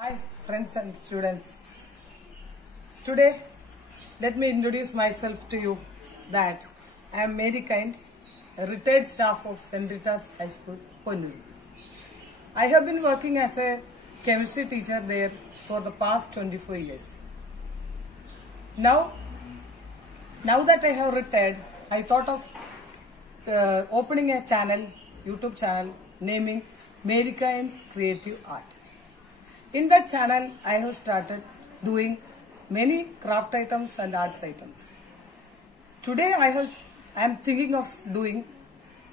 Hi friends and students. Today let me introduce myself to you that I am Mary Kind, a retired staff of St. Rita's High School, Ponnuri. I have been working as a chemistry teacher there for the past 24 years. Now that I have retired, I thought of opening a channel, YouTube channel, naming Mary Kind's Creative Art. In that channel, I have started doing many craft items and arts items. Today, I am thinking of doing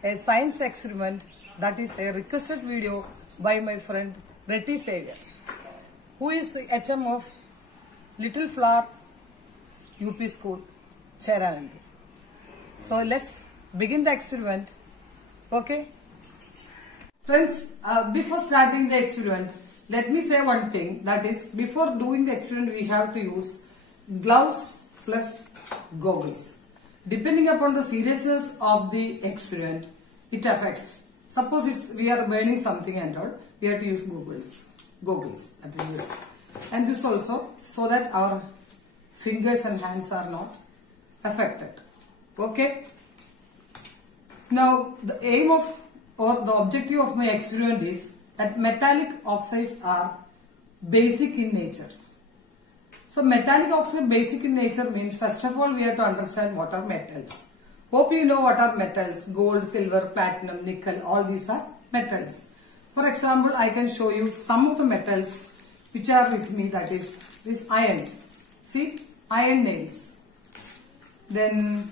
a science experiment, that is a requested video by my friend Reti Sagar, who is the HM of Little Flower UP School, Cheranandi. So let's begin the experiment. Okay? Friends, before starting the experiment, let me say one thing, that is, before doing the experiment we have to use gloves plus goggles. Depending upon the seriousness of the experiment, it affects. Suppose we are burning something and all, we have to use goggles that is this. And this also, so that our fingers and hands are not affected. Okay? Now, the aim of or the objective of my experiment is that metallic oxides are basic in nature. So metallic oxide basic in nature means, first of all we have to understand what are metals. Hope you know what are metals. Gold, silver, platinum, nickel, all these are metals. For example, I can show you some of the metals which are with me, that is this iron. See, iron nails. Then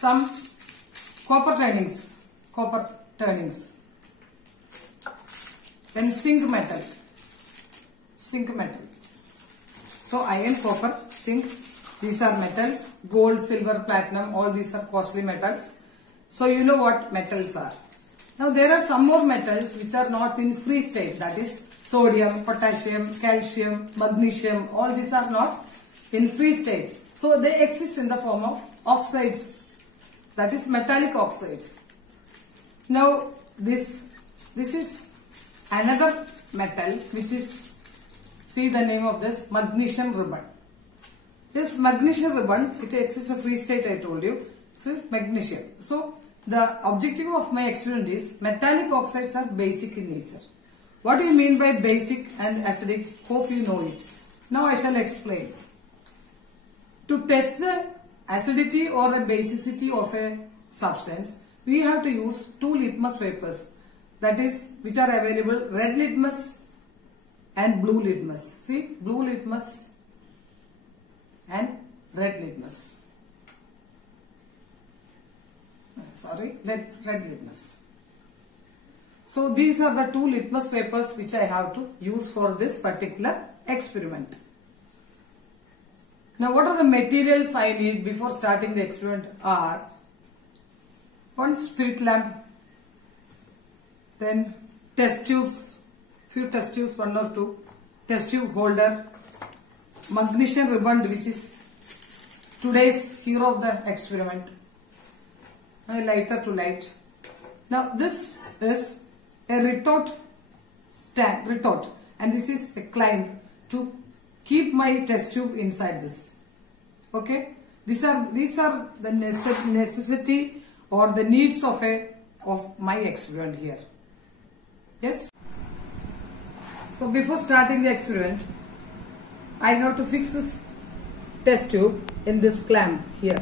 some copper turnings, then zinc metal. So iron, copper, zinc, these are metals. Gold, silver, platinum, all these are costly metals. So you know what metals are. Now there are some more metals which are not in free state, that is sodium, potassium, calcium, magnesium, all these are not in free state. So they exist in the form of oxides, that is metallic oxides. Now this is another metal which is, see the name of this, magnesium ribbon. This magnesium ribbon, it exists in free state, I told you. So magnesium. So the objective of my experiment is metallic oxides are basic in nature. What do you mean by basic and acidic? Hope you know it. Now I shall explain. To test the acidity or a basicity of a substance, we have to use two litmus papers, that is, which are available, red litmus and blue litmus. See, blue litmus and red litmus. Sorry, red litmus. So these are the two litmus papers which I have to use for this particular experiment. Now what are the materials I need before starting the experiment are one spirit lamp, then test tubes, few test tubes, one or two, test tube holder, magnesium ribbon which is today's hero of the experiment, a lighter to light. Now this is a retort and this is a clamp to keep my test tube inside this. Okay, these are the necessity or the needs of my experiment here. Yes. So before starting the experiment, I have to fix this test tube in this clamp here.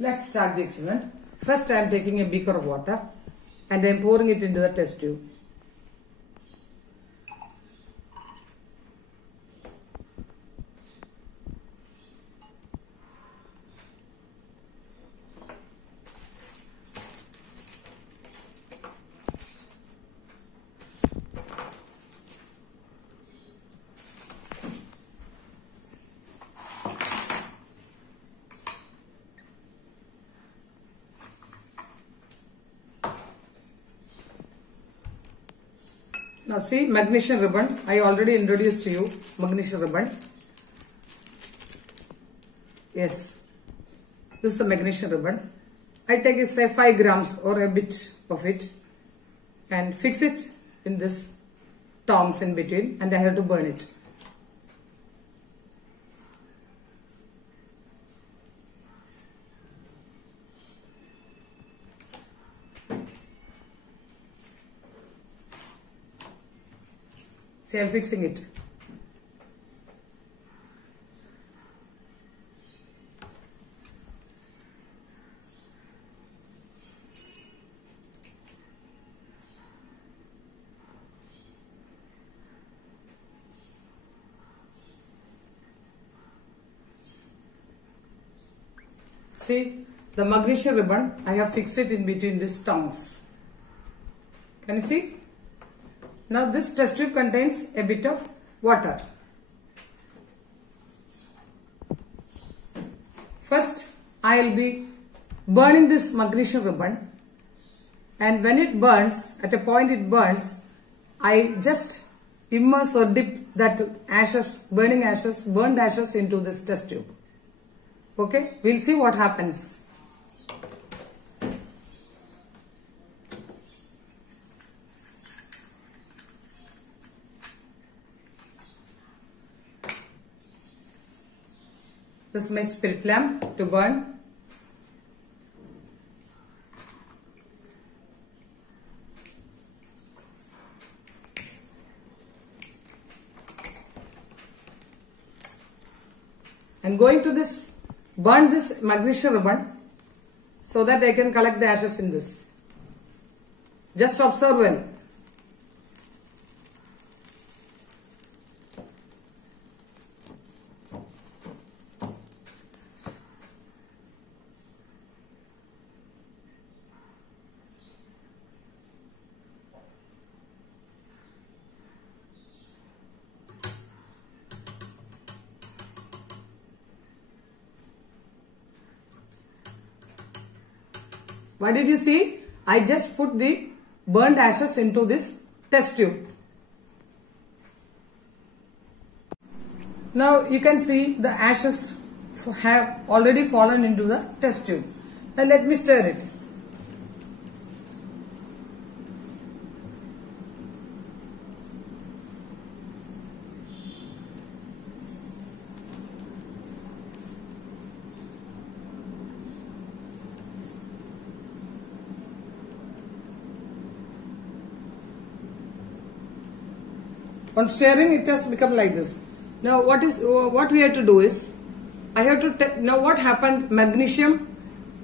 Let's start the experiment. First I am taking a beaker of water and I am pouring it into the test tube. Now see, magnesium ribbon. I already introduced to you magnesium ribbon. Yes, this is the magnesium ribbon. I take say 5 grams or a bit of it and fix it in this tongs in between, and I have to burn it. See, I am fixing it. See, the magnesium ribbon, I have fixed it in between these tongs. Can you see? Now this test tube contains a bit of water. First, I will be burning this magnesium ribbon, and when it burns, at a point it burns, I just immerse or dip that ashes, burned ashes into this test tube. Okay, we'll see what happens. This is my spirit lamp to burn. I'm going to burn this magnesium ribbon so that I can collect the ashes in this. Just observe well. What did you see? I just put the burnt ashes into this test tube. Now you can see the ashes have already fallen into the test tube. Now let me stir it. On stirring, it has become like this. Now what we have to do is, I have to now what happened? Magnesium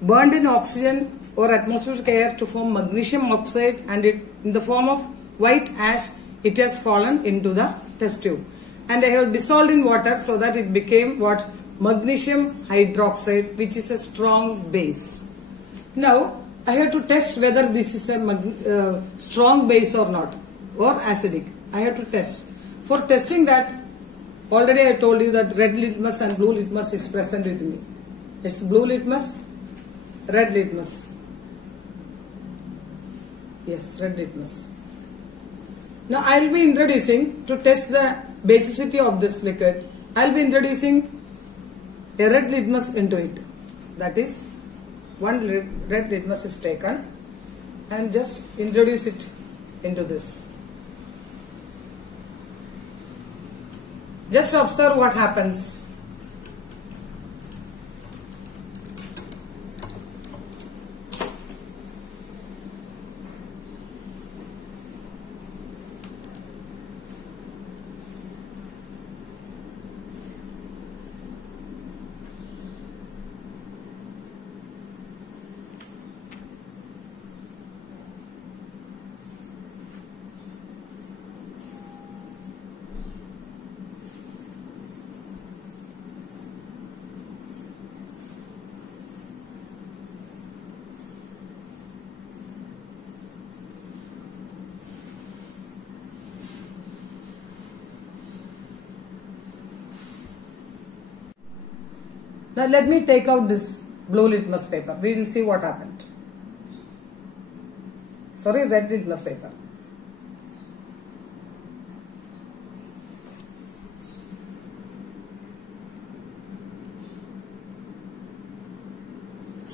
burned in oxygen or atmospheric air to form magnesium oxide, and it in the form of white ash, it has fallen into the test tube, and I have dissolved in water so that it became what? Magnesium hydroxide, which is a strong base. Now I have to test whether this is a strong base or not, or acidic. I have to test. For testing that, already I told you that red litmus and blue litmus is present with me. It's blue litmus, red litmus. Yes, red litmus. Now I will be introducing, to test the basicity of this liquid, I will be introducing a red litmus into it. That is, one red litmus is taken and just introduce it into this. Just observe what happens. Now let me take out this blue litmus paper. We will see what happened. Sorry, red litmus paper.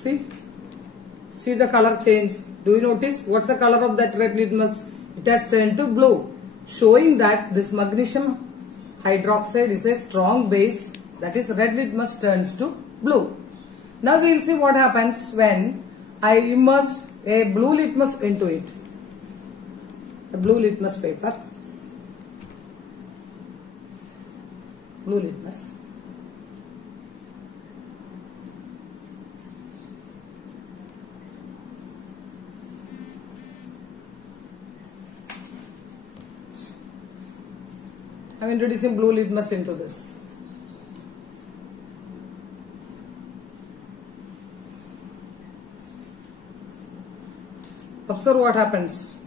See the color change. Do you notice what's the color of that red litmus? It has turned to blue, showing that this magnesium hydroxide is a strong base. That is, red litmus turns to blue. Now we will see what happens when I immerse a blue litmus into it. A blue litmus paper. Blue litmus. I am introducing blue litmus into this. Observe what happens.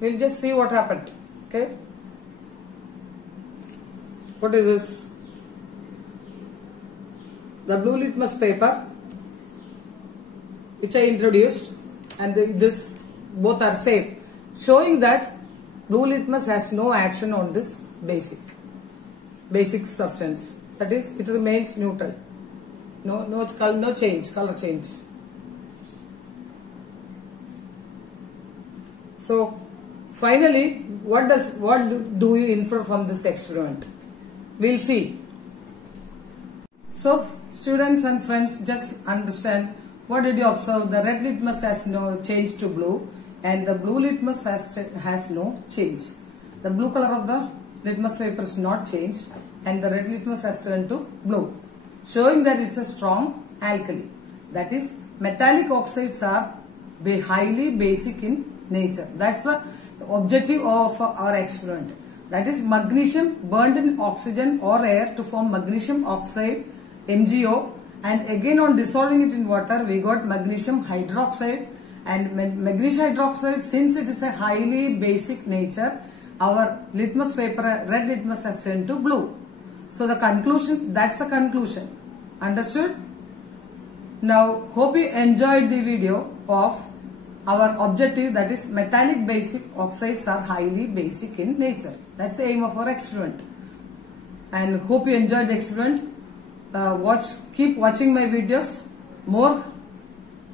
We'll just see what happened. Okay. What is this? The blue litmus paper which I introduced, and this both are same, showing that blue litmus has no action on this basic substance. That is, it remains neutral. No color change. So finally, what do you infer from this experiment? We'll see. So students and friends, just understand, what did you observe? The red litmus has no change to blue, and the blue litmus has no change. The blue color of the litmus paper is not changed, and the red litmus has turned to blue, showing that it's a strong alkali. That is, metallic oxides are highly basic in nature. That's the objective of our experiment. That is, magnesium burned in oxygen or air to form magnesium oxide, MgO, and again on dissolving it in water we got magnesium hydroxide. And magnesium hydroxide, since it is a highly basic nature, our litmus paper, red litmus, has turned to blue. So the conclusion, that's the conclusion. Understood? Now hope you enjoyed the video of our objective, that is, metallic basic oxides are highly basic in nature. That's the aim of our experiment. And hope you enjoyed the experiment. Keep watching my videos. More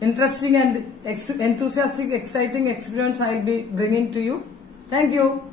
interesting and enthusiastic, exciting experiments I will be bringing to you. Thank you.